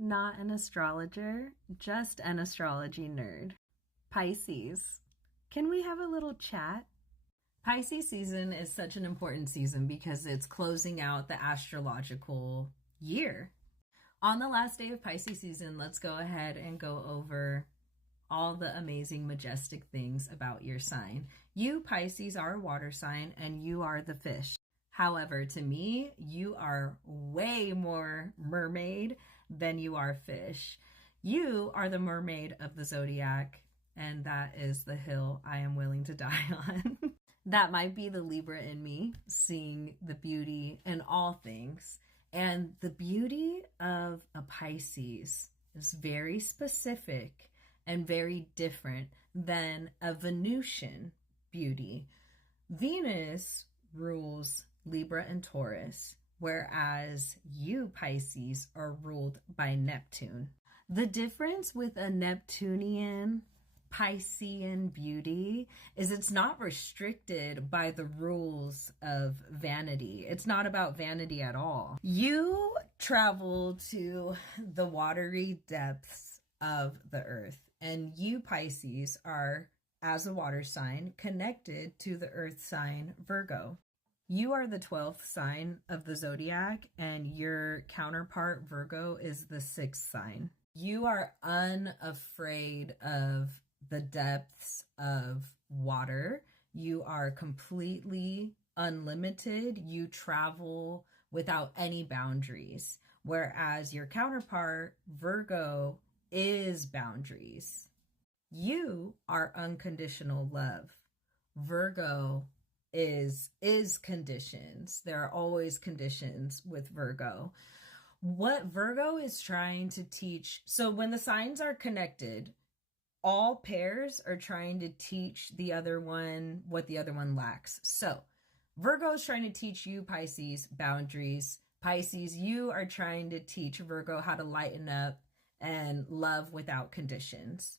not an astrologer, just an astrology nerd. Pisces, can we have a little chat? Pisces season is such an important season because it's closing out the astrological year. On the last day of Pisces season, let's go ahead and go over all the amazing, majestic things about your sign. You, Pisces, are a water sign and you are the fish. However, to me, you are way more mermaid than you are fish. You are the mermaid of the zodiac, and that is the hill I am willing to die on. That might be the Libra in me, seeing the beauty in all things. And the beauty of a Pisces is very specific and very different than a Venusian beauty. Venus rules Libra and Taurus, whereas you, Pisces, are ruled by Neptune. The difference with a Neptunian Piscean beauty is it's not restricted by the rules of vanity. It's not about vanity at all. You travel to the watery depths of the earth, and you, Pisces, are, as a water sign, connected to the earth sign Virgo. You are the 12th sign of the zodiac, and your counterpart Virgo is the 6th sign. You are unafraid of the depths of water. You are completely unlimited. You travel without any boundaries, whereas your counterpart Virgo is boundaries. You are unconditional love. Virgo is conditions. There are always conditions with Virgo. What Virgo is trying to teach, so when the signs are connected, all pairs are trying to teach the other one what the other one lacks. So Virgo is trying to teach you, Pisces, boundaries. Pisces, you are trying to teach Virgo how to lighten up and love without conditions.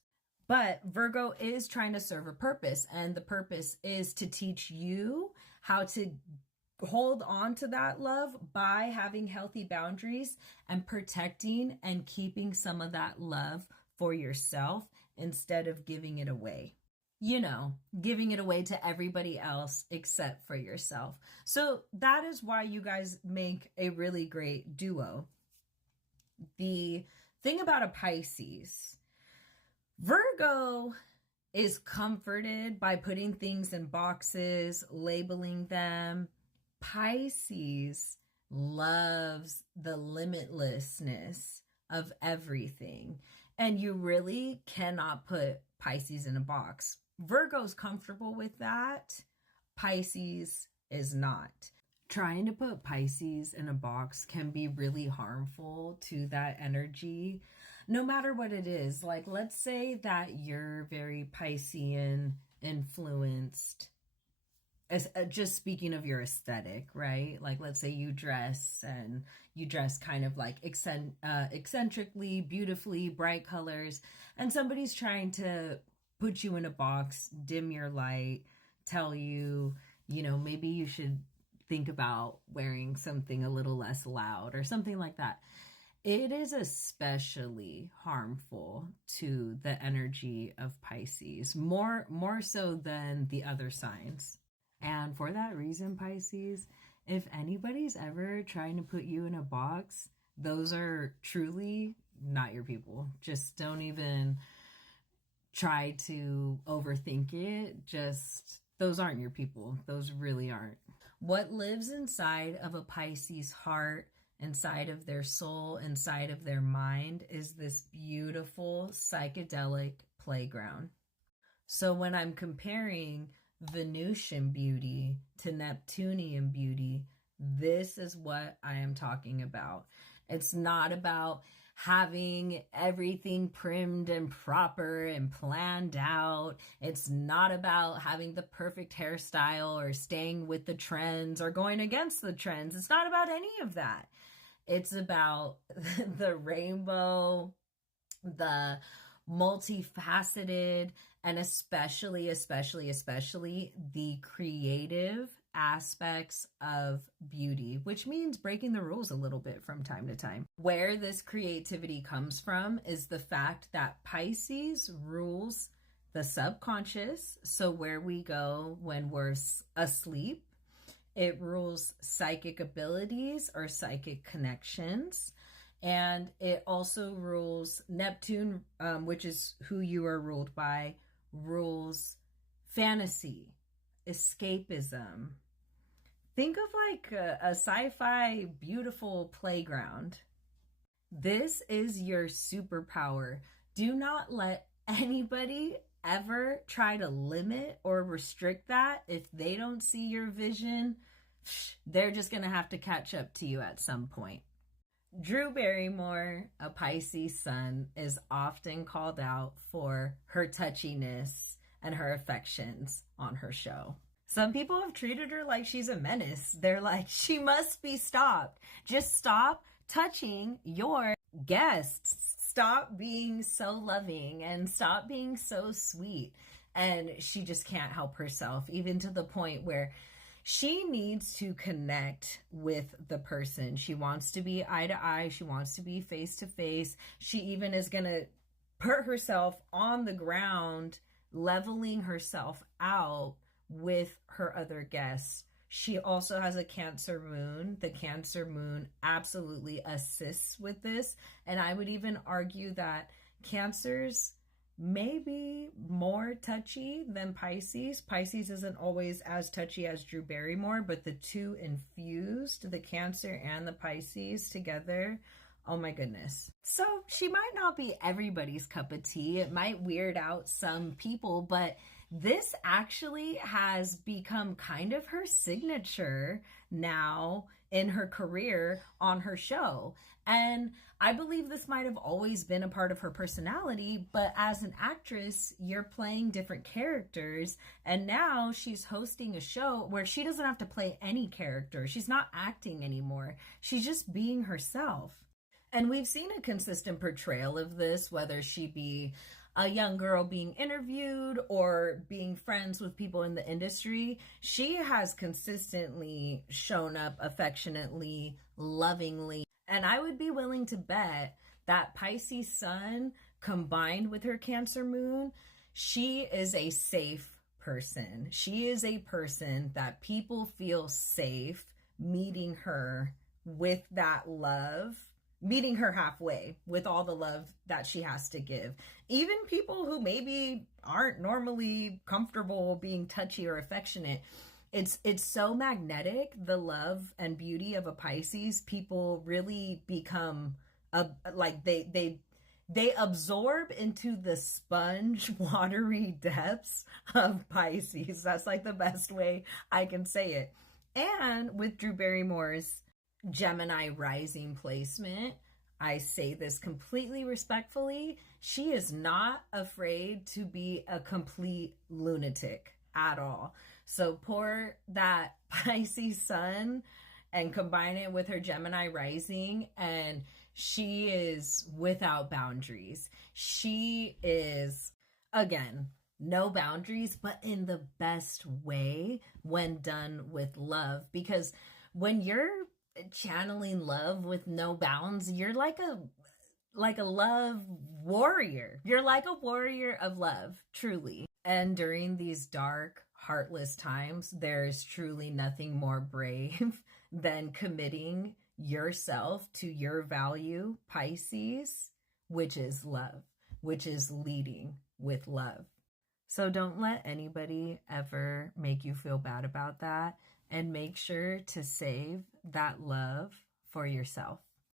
But Virgo is trying to serve a purpose, and the purpose is to teach you how to hold on to that love by having healthy boundaries and protecting and keeping some of that love for yourself instead of giving it away. You know, giving it away to everybody else except for yourself. So that is why you guys make a really great duo. The thing about a Pisces, Virgo is comforted by putting things in boxes, labeling them. Pisces loves the limitlessness of everything. And you really cannot put Pisces in a box. Virgo's comfortable with that. Pisces is not. Trying to put Pisces in a box can be really harmful to that energy, no matter what it is. Like, let's say that you're very Piscean influenced, just speaking of your aesthetic, right? Like, let's say you dress kind of like eccentrically, beautifully, bright colors, and somebody's trying to put you in a box, dim your light, tell you, maybe you should think about wearing something a little less loud or something like that. It is especially harmful to the energy of Pisces, more so than the other signs. And for that reason, Pisces, if anybody's ever trying to put you in a box, those are truly not your people. Just don't even try to overthink it. Those aren't your people. Those really aren't. What lives inside of a Pisces heart, inside of their soul, inside of their mind, is this beautiful psychedelic playground. So when I'm comparing Venusian beauty to Neptunian beauty, this is what I am talking about. It's not about having everything primmed and proper and planned out. It's not about having the perfect hairstyle or staying with the trends or going against the trends. It's not about any of that. It's about the rainbow, the multifaceted, and especially the creative aspects of beauty, which means breaking the rules a little bit from time to time. Where this creativity comes from is the fact that Pisces rules the subconscious, so where we go when we're asleep. It rules psychic abilities or psychic connections. And it also rules Neptune, which is who you are ruled by, rules fantasy, escapism. Think of like a sci-fi beautiful playground. This is your superpower. Do not let anybody ever try to limit or restrict that. If they don't see your vision, they're just going to have to catch up to you at some point. Drew Barrymore, a Pisces sun, is often called out for her touchiness and her affections on her show. Some people have treated her like she's a menace. They're like, she must be stopped. Just stop touching your guests. Stop being so loving and stop being so sweet. And she just can't help herself, even to the point where she needs to connect with the person. She wants to be eye to eye. She wants to be face to face. She even is going to put herself on the ground, leveling herself out with her other guests. She also has a Cancer moon. The Cancer moon absolutely assists with this. And I would even argue that Cancers may be more touchy than Pisces. Pisces isn't always as touchy as Drew Barrymore, but the two infused, the Cancer and the Pisces together, oh my goodness. So she might not be everybody's cup of tea. It might weird out some people, but this actually has become kind of her signature now in her career on her show. And I believe this might have always been a part of her personality, but as an actress, you're playing different characters. And now she's hosting a show where she doesn't have to play any character. She's not acting anymore. She's just being herself. And we've seen a consistent portrayal of this, whether she be a young girl being interviewed or being friends with people in the industry. She has consistently shown up affectionately, lovingly. And I would be willing to bet that Pisces sun combined with her Cancer moon, she is a safe person. She is a person that people feel safe meeting her with that love, meeting her halfway with all the love that she has to give. Even people who maybe aren't normally comfortable being touchy or affectionate, it's so magnetic, the love and beauty of a Pisces. People really become like they absorb into the sponge watery depths of Pisces. That's like the best way I can say it. And with Drew Barrymore's Gemini rising placement, I say this completely respectfully, she is not afraid to be a complete lunatic at all. So pour that Pisces sun and combine it with her Gemini rising, and she is without boundaries. She is, again, no boundaries, but in the best way when done with love. Because when you're channeling love with no bounds, you're like a love warrior. You're like a warrior of love, truly. And during these dark, heartless times, there's truly nothing more brave than committing yourself to your value, Pisces, which is love, which is leading with love. So don't let anybody ever make you feel bad about that, and make sure to save that love for yourself.